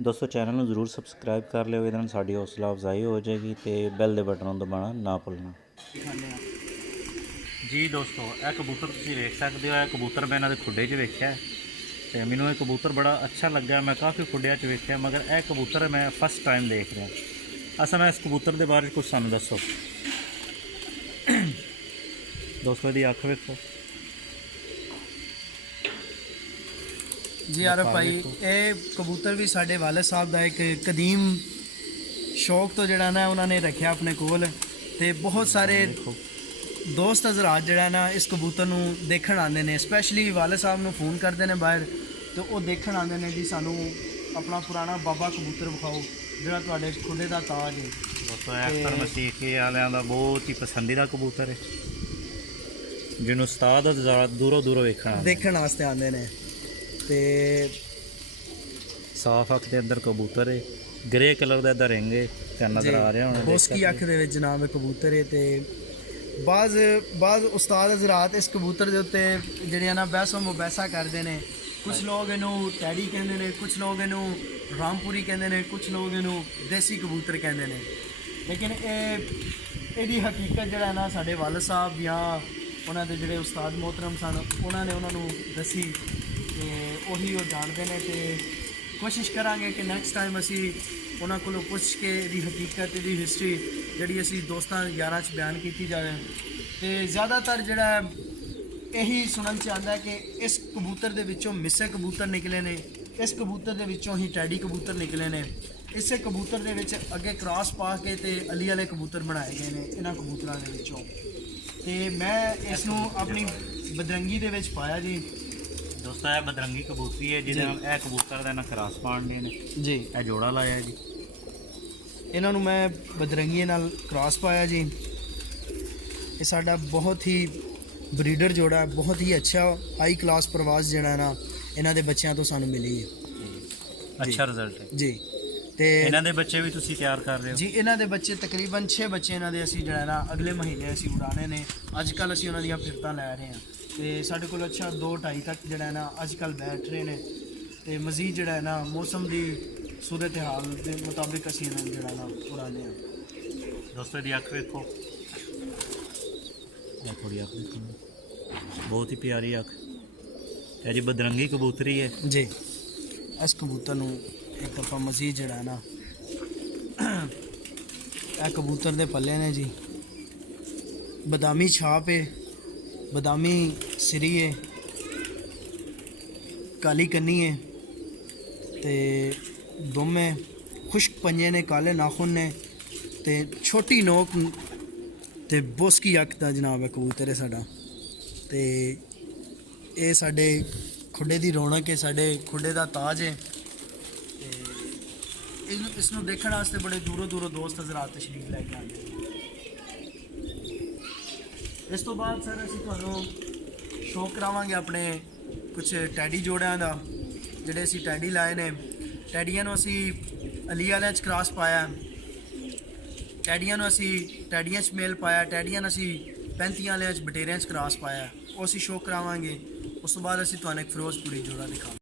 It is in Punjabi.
दोस्तों चैनल ਨੂੰ ਜ਼ਰੂਰ ਸਬਸਕ੍ਰਾਈਬ ਕਰ ਲਿਓ, ਇਹਦੇ ਨਾਲ ਸਾਡੀ ਹੌਸਲਾ ਅਫਜ਼ਾਈ ਹੋ ਜਾਏਗੀ ਤੇ ਬੈਲ ਦੇ ਬਟਨ ਨੂੰ ਦਬਾਉਣਾ ਨਾ ਭੁੱਲਣਾ ਜੀ। ਦੋਸਤੋ ਇਹ ਕਬੂਤਰ ਤੁਸੀਂ ਵੇਖ ਸਕਦੇ ਹੋ, ਇਹ ਕਬੂਤਰ ਮੈਂ ਇਹਨਾਂ ਦੇ ਖੁੱਡੇ 'ਚ ਵੇਖਿਆ ਤੇ ਮੈਨੂੰ ਇਹ ਕਬੂਤਰ ਬੜਾ ਅੱਛਾ ਲੱਗਾ। ਮੈਂ ਕਾਫੀ ਖੁੱਡਿਆਂ 'ਚ ਵੇਖਿਆ ਮਗਰ ਇਹ ਕਬੂਤਰ ਮੈਂ ਫਸਟ ਟਾਈਮ ਦੇਖ ਰਿਹਾ। ਅਸਾਂ ਮੈਂ ਇਸ ਕਬੂਤਰ ਦੇ ਬਾਰੇ ਕੁਝ ਸਾਨੂੰ ਦੱਸੋ ਦੋਸਤੋ। ਇਹਦੀ ਅੱਖ ਵੇਖੋ जी आरफ भाई, ये कबूतर भी साढ़े वाले साहब का एक कदीम शौक तो जड़ा ना उन्होंने रखा अपने कोल ते बहुत सारे दोस्त हज़रात जड़ा ना इस कबूतर नूं देखण आते हैं। स्पैशली वाले साहब नूं फोन करते हैं बाहर तो वो देखण आते हैं जी सानू अपना पुराना बाबा कबूतर विखाओ जिहड़ा तुहाडे खुडे दा ताज है। दोस्तों अख्तर मसीह वालियां दा बहुत ही पसंदीदा कबूतर है जिन्होंने उस्ताद दूरों दूरों देखण वास्ते आते हैं। ਤੇ ਸਾਫ ਅੱਖ ਦੇ ਅੰਦਰ ਕਬੂਤਰ ਹੈ, ਗ੍ਰੇ ਕਲਰ ਦਾ ਇਹਦਾ ਰਿੰਗ ਹੈ ਤੇ ਨਜ਼ਰ ਆ ਰਿਹਾ ਹੋਣਾ ਬੋਸਕੀ ਅੱਖ ਦੇ ਵਿੱਚ ਜਨਾਬ ਕਬੂਤਰ ਹੈ। ਤੇ ਬਾਜ਼ ਉਸਤਾਦ ਹਜ਼ਰਾਤ ਇਸ ਕਬੂਤਰ ਦੇ ਉੱਤੇ ਜਿਹੜੇ ਨਾ ਬਹਿਸੋ ਮੁਬੈਸਾ ਕਰਦੇ ਨੇ। ਕੁਝ ਲੋਕ ਇਹਨੂੰ ਟੈਡੀ ਕਹਿੰਦੇ ਨੇ, ਕੁਝ ਲੋਕ ਇਹਨੂੰ ਰਾਮਪੁਰੀ ਕਹਿੰਦੇ ਨੇ, ਕੁਝ ਲੋਕ ਇਹਨੂੰ ਦੇਸੀ ਕਬੂਤਰ ਕਹਿੰਦੇ ਨੇ। ਲੇਕਿਨ ਇਹਦੀ ਹਕੀਕਤ ਜਿਹੜਾ ਨਾ ਸਾਡੇ ਵਾਲਦ ਸਾਹਿਬ ਜਾਂ ਉਹਨਾਂ ਦੇ ਜਿਹੜੇ ਉਸਤਾਦ ਮੁਹਤਰਮ ਸਨ ਉਹਨਾਂ ਨੇ ਉਹਨਾਂ ਨੂੰ ਦੱਸੀ ਤੇ ਉਹੀ ਉਹ ਜਾਣਦੇ ਨੇ। ਤੇ ਕੋਸ਼ਿਸ਼ ਕਰਾਂਗੇ ਕਿ ਨੈਕਸਟ ਟਾਈਮ ਅਸੀਂ ਉਹਨਾਂ ਕੋਲੋਂ ਪੁੱਛ ਕੇ ਇਹਦੀ ਹਕੀਕਤ, ਇਹਦੀ ਹਿਸਟਰੀ ਜਿਹੜੀ ਅਸੀਂ ਦੋਸਤਾਂ ਯਾਰਾਂ 'ਚ ਬਿਆਨ ਕੀਤੀ ਜਾਵੇ। ਤੇ ਜ਼ਿਆਦਾਤਰ ਜਿਹੜਾ ਇਹੀ ਸੁਣਨ 'ਚ ਆਉਂਦਾ ਕਿ ਇਸ ਕਬੂਤਰ ਦੇ ਵਿੱਚੋਂ ਮਿੱਸੇ ਕਬੂਤਰ ਨਿਕਲੇ ਨੇ, ਇਸ ਕਬੂਤਰ ਦੇ ਵਿੱਚੋਂ ਹੀ ਟੈਡੀ ਕਬੂਤਰ ਨਿਕਲੇ ਨੇ। ਇਸੇ ਕਬੂਤਰ ਦੇ ਵਿੱਚ ਅੱਗੇ ਕ੍ਰਾਸ ਪਾ ਕੇ ਤੇ ਅਲੀ ਵਾਲੇ ਕਬੂਤਰ ਬਣਾਏ ਗਏ ਨੇ ਇਹਨਾਂ ਕਬੂਤਰਾਂ ਦੇ ਵਿੱਚੋਂ। ਤੇ ਮੈਂ ਇਸ ਨੂੰ ਆਪਣੀ ਬਦਰੰਗੀ ਦੇ ਵਿੱਚ ਪਾਇਆ ਜੀ। ਦੋਸਤੋ ਇਹ ਬਦਰੰਗੀ ਕਬੂਤਰੀ ਹੈ ਜਿਹਦੇ ਨਾਲ ਇਹ ਕਬੂਤਰ ਦਾ ਨਾ ਕ੍ਰਾਸ ਪਾਣਦੇ ਨੇ ਜੀ। ਇਹ ਜੋੜਾ ਲਾਇਆ ਜੀ, ਇਹਨਾਂ ਨੂੰ ਮੈਂ ਬਦਰੰਗੀ ਨਾਲ ਕ੍ਰਾਸ ਪਾਇਆ ਜੀ। ਇਹ ਸਾਡਾ ਬਹੁਤ ਹੀ ਬਰੀਡਰ ਜੋੜਾ, ਬਹੁਤ ਹੀ ਅੱਛਾ ਹਾਈ ਕਲਾਸ ਪ੍ਰਵਾਸ ਜਿਹੜਾ ਨਾ ਇਹਨਾਂ ਦੇ ਬੱਚਿਆਂ ਤੋਂ ਸਾਨੂੰ ਮਿਲੀ ਹੈ। ਅੱਛਾ ਰਿਜ਼ਲਟ ਹੈ ਜੀ। ਤੇ ਇਹਨਾਂ ਦੇ ਬੱਚੇ ਵੀ ਤੁਸੀਂ ਤਿਆਰ ਕਰ ਰਹੇ ਹੋ ਜੀ। ਇਹਨਾਂ ਦੇ ਬੱਚੇ ਤਕਰੀਬਨ 6 ਬੱਚੇ ਇਹਨਾਂ ਦੇ ਅਸੀਂ ਜਿਹੜਾ ਨਾ ਅਗਲੇ ਮਹੀਨੇ ਅਸੀਂ ਉਡਾਣੇ ਨੇ। ਅੱਜ ਕੱਲ੍ਹ ਅਸੀਂ ਉਹਨਾਂ ਦੀਆਂ ਫਿਰਤਾਂ ਲੈ ਰਹੇ ਹਾਂ ਤੇ ਸਾਡੇ ਕੋਲ ਅੱਛਾ 2-2.5 ਤੱਕ ਜਿਹੜਾ ਨਾ ਅੱਜ ਕੱਲ੍ਹ ਬੈਠ ਰਹੇ ਨੇ। ਤੇ ਮਜ਼ੀਦ ਜਿਹੜਾ ਹੈ ਨਾ ਮੌਸਮ ਦੀ ਸੂਰਤ ਹਾਲ ਦੇ ਮੁਤਾਬਿਕ ਅਸੀਂ ਇਹਨਾਂ ਨੂੰ ਜਿਹੜਾ ਨਾ ਉਡਾਉਂਦੇ ਹਾਂ। ਦੋਸਤੋ ਦੀ ਅੱਖ ਵੇਖੋ, ਥੋੜੀ ਅੱਖ ਦੇਖੋ, ਬਹੁਤ ਹੀ ਪਿਆਰੀ ਅੱਖ ਹੈ ਜੀ। ਬਦਰੰਗੀ ਕਬੂਤਰੀ ਹੈ ਜੀ। ਇਸ ਕਬੂਤਰ ਨੂੰ ਇੱਕ ਆਪਾਂ ਮਜ਼ੀਦ ਜਿਹੜਾ ਨਾ ਇਹ ਕਬੂਤਰ ਦੇ ਪੱਲੇ ਨੇ ਜੀ ਬਦਾਮੀ ਛਾਪ ਹੈ, ਬਦਾਮੀ ਸਿਰੀ ਹੈ, ਕਾਲੀ ਕੰਨੀ ਹੈ ਤੇ ਦੋਵੇਂ ਖੁਸ਼ਕ ਪੰਜੇ ਨੇ, ਕਾਲੇ ਨਾਖੂਨ ਨੇ ਤੇ ਛੋਟੀ ਨੋਕ ਤੇ ਬੋਸਕੀ ਅੱਖ ਦਾ ਜਨਾਬ ਹੈ ਕਬੂਤਰ ਹੈ ਸਾਡਾ। ਤੇ ਇਹ ਸਾਡੇ ਖੁੱਡੇ ਦੀ ਰੌਣਕ ਹੈ, ਸਾਡੇ ਖੁੱਡੇ ਦਾ ਤਾਜ ਹੈ। ਤੇ ਇਸ ਨੂੰ ਦੇਖਣ ਵਾਸਤੇ ਬੜੇ ਦੂਰੋਂ ਦੂਰੋਂ ਦੋਸਤ ਹਜ਼ਰਾਤ ਤਸ਼ਰੀਫ ਲੈ ਕੇ ਆਉਂਦੇ ਨੇ। ਇਸ ਤੋਂ ਬਾਅਦ ਸਰ ਅਸੀਂ ਤੁਹਾਨੂੰ ਸ਼ੌਕ ਕਰਾਵਾਂਗੇ ਆਪਣੇ ਕੁਛ ਟੈਡੀ ਜੋੜਿਆਂ ਦਾ ਜਿਹੜੇ ਅਸੀਂ ਟੈਡੀ ਲਾਏ ਨੇ। ਟੈਡੀਆਂ ਨੂੰ ਅਸੀਂ ਅਲੀ ਵਾਲਿਆਂ 'ਚ ਕ੍ਰਾਸ ਪਾਇਆ, ਟੈਡੀਆਂ ਨੂੰ ਅਸੀਂ ਟੈਡੀਆਂ 'ਚ ਮੇਲ ਪਾਇਆ, ਟੈਡੀਆਂ ਨੂੰ ਅਸੀਂ 35 ਵਾਲਿਆਂ 'ਚ ਬਟੇਰਿਆਂ 'ਚ ਕ੍ਰਾਸ ਪਾਇਆ। ਉਹ ਅਸੀਂ ਸ਼ੌਕ ਕਰਾਵਾਂਗੇ। ਉਸ ਤੋਂ ਬਾਅਦ ਅਸੀਂ ਤੁਹਾਨੂੰ ਇੱਕ ਫਿਰੋਜ਼ਪੁਰੀ ਜੋੜਾ ਦਿਖਾਵਾਂਗੇ।